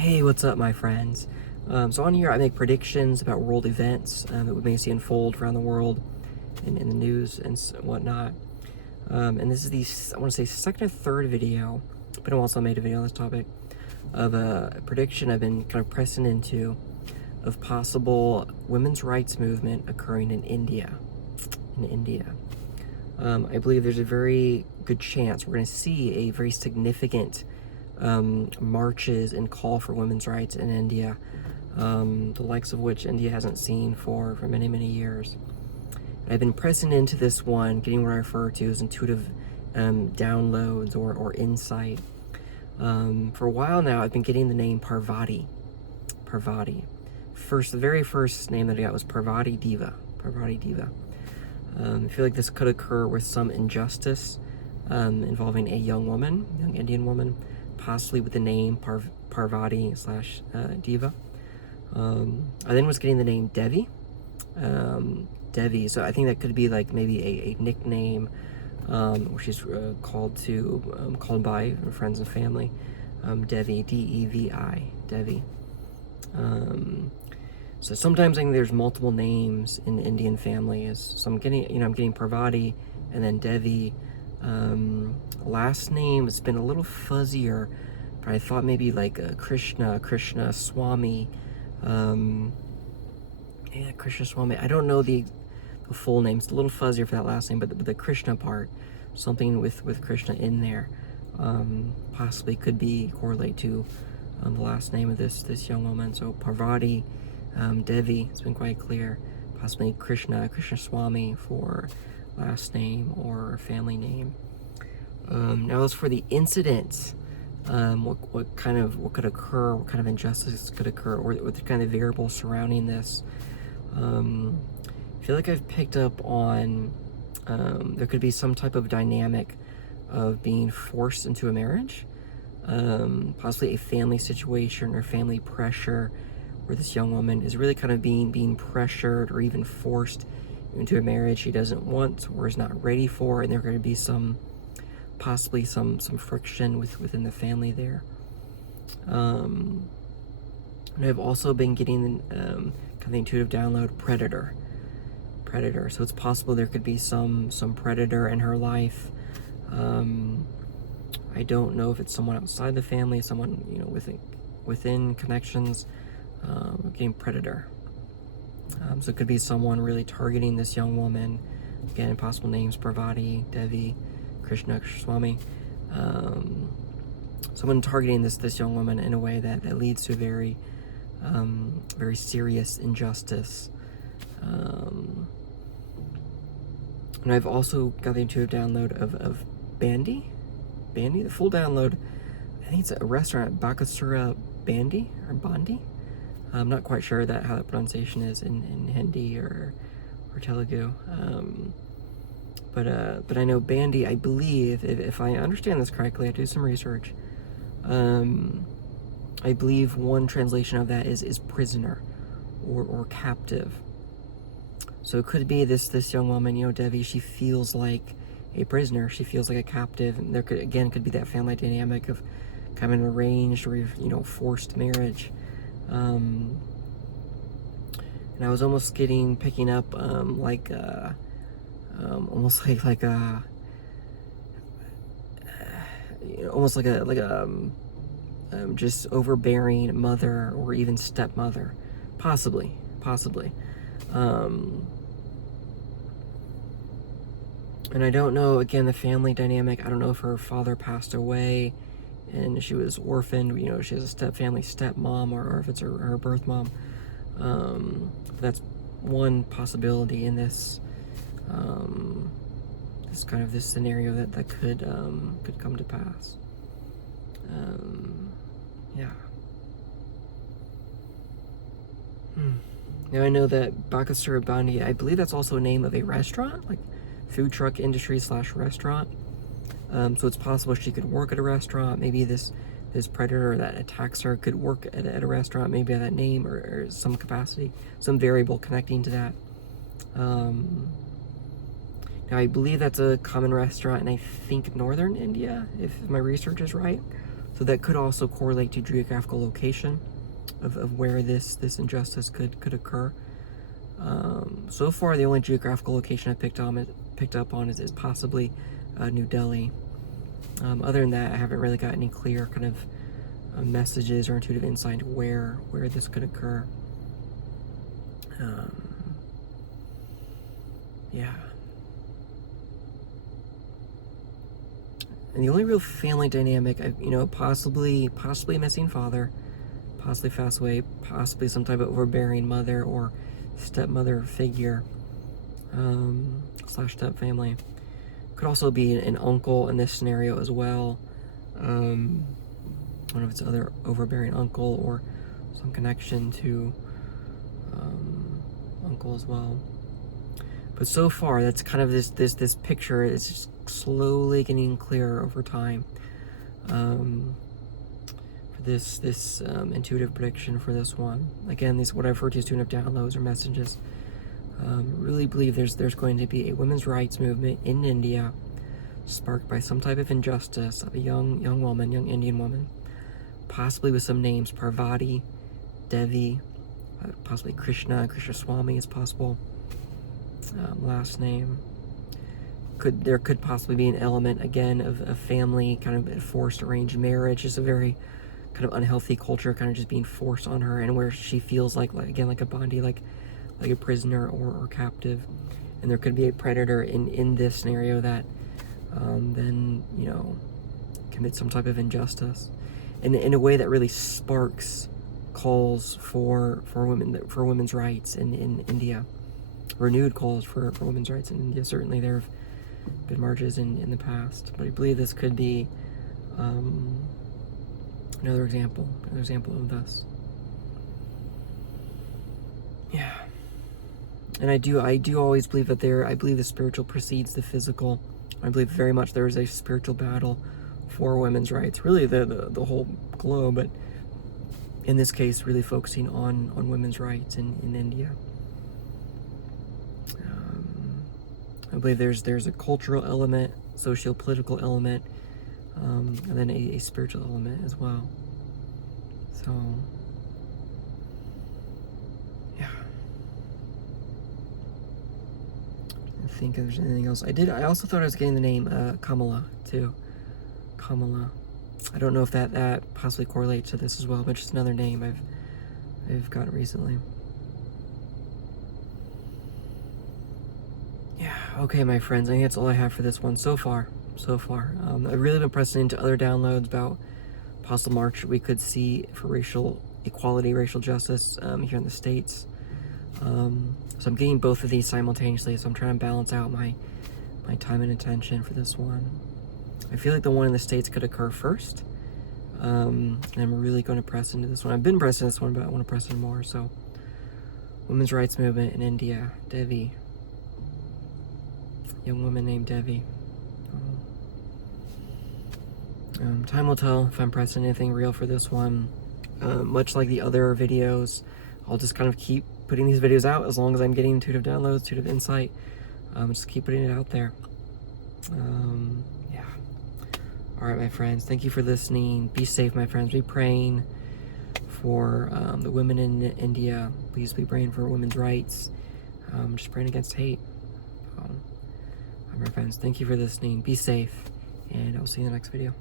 Hey, what's up, my friends? So on here, I make predictions about world events that we may see unfold around the world in the news and whatnot. And this is the, I want to say, second or third video, but I also made a video on this topic, of a prediction I've been kind of pressing into of possible women's rights movement occurring in India. I believe there's a very good chance we're going to see a very significant marches and call for women's rights in India, the likes of which India hasn't seen for many, many years. And I've been pressing into this one, getting what I refer to as intuitive downloads or insight. For a while now, I've been getting the name Parvati. The very first name that I got was Parvati Deva. I feel like this could occur with some injustice involving a young Indian woman, possibly with the name Parvati / Deva. I then was getting the name Devi. So I think that could be like maybe a nickname where she's called by friends and family. Devi, D-E-V-I, Devi. So sometimes I think there's multiple names in Indian families. So I'm getting Parvati and then Devi. Last name has been a little fuzzier, but I thought maybe like Krishna Swami. Krishna Swami. I don't know the full name. It's a little fuzzier for that last name, but the Krishna part, something with Krishna in there, possibly could be correlate to the last name of this young woman. So Parvati, Devi, it's been quite clear. Possibly Krishna Swami for last name or family name. Now as for the incidents, what could occur, what kind of injustice could occur, or what the kind of variables surrounding this. I feel like I've picked up on there could be some type of dynamic of being forced into a marriage, possibly a family situation or family pressure, where this young woman is really kind of being pressured or even forced into a marriage she doesn't want or is not ready for, and there are going to be possibly some friction within the family there. And I've also been getting kind of the intuitive download predator. So it's possible there could be some predator in her life. I don't know if it's someone outside the family, someone within connections. Getting predator. So it could be someone really targeting this young woman. Again, possible names: Parvati, Devi, Krishna Swami. Someone targeting this young woman in a way that leads to very serious injustice. And I've also got the intuitive download of Bandi. The full download, I think it's a restaurant, Bakasura Bandi or Bandi. I'm not quite sure how that pronunciation is in Hindi or Telugu. But I know Bandi, I believe, if I understand this correctly, I do some research. I believe one translation of that is prisoner or captive. So it could be this young woman, Devi, she feels like a prisoner, she feels like a captive, and there could be that family dynamic of kind of an arranged or forced marriage. And I was almost picking up almost like a just overbearing mother or even stepmother, possibly. And I don't know, again, the family dynamic. I don't know if her father passed away and she was orphaned, she has a stepmom, or if it's her birth mom. That's one possibility in this this scenario that could come to pass. Now I know that Bakasura Bandi, I believe that's also a name of a restaurant, like food truck industry / restaurant. So it's possible she could work at a restaurant. Maybe this predator that attacks her could work at a restaurant, maybe at that name or some capacity, some variable connecting to that. Now I believe that's a common restaurant in, I think, northern India, if my research is right. So that could also correlate to geographical location of where this injustice could occur. So far, the only geographical location I picked up on is possibly New Delhi. Other than that, I haven't really got any clear kind of messages or intuitive insight into where this could occur. Yeah. And the only real family dynamic, possibly a missing father, possibly passed away, possibly some type of overbearing mother or stepmother figure, / step family. Could also be an uncle in this scenario as well. I don't know if it's other overbearing uncle or some connection to uncle as well. But so far, that's kind of this picture. It's just slowly getting clearer over time. For this intuitive prediction for this one. Again, these what I refer to as intuitive downloads or messages. Really believe there's going to be a women's rights movement in India, sparked by some type of injustice of a young woman, young Indian woman, possibly with some names: Parvati, Devi, possibly Krishna Swami is possible. Last name. There could possibly be an element again of a family kind of a forced arranged marriage. Just a very kind of unhealthy culture, kind of just being forced on her, and where she feels like a bondie, like a prisoner or captive. And there could be a predator in this scenario that then commits some type of injustice, in a way that really sparks calls for women's rights in India. Renewed calls for women's rights in India. Certainly there have been marches in the past, but I believe this could be another example of this. Yeah. And I do always believe that I believe the spiritual precedes the physical. I believe very much there is a spiritual battle for women's rights, really the whole globe, but in this case really focusing on women's rights in India. I believe there's a cultural element, socio-political element, and then a spiritual element as well. So, yeah. I think if there's anything else. I also thought I was getting the name Kamala too. Kamala. I don't know if that possibly correlates to this as well, but just another name I've gotten recently. Yeah, okay, my friends, I think that's all I have for this one so far. I've really been pressing into other downloads about possible march we could see for racial equality, racial justice here in the States. So I'm getting both of these simultaneously, so I'm trying to balance out my time and attention for this one. I feel like the one in the States could occur first, and I'm really going to press into this one. I've been pressing this one, but I want to press in more. So, women's rights movement in India, Devi. Young woman named Devi. Time will tell if I'm pressing anything real for this one. Much like the other videos, I'll just kind of keep putting these videos out as long as I'm getting intuitive downloads, intuitive insight. Just keep putting it out there. Yeah. All right, my friends. Thank you for listening. Be safe, my friends. Be praying for the women in India. Please be praying for women's rights. Just praying against hate. All right, my friends. Thank you for listening. Be safe, and I'll see you in the next video.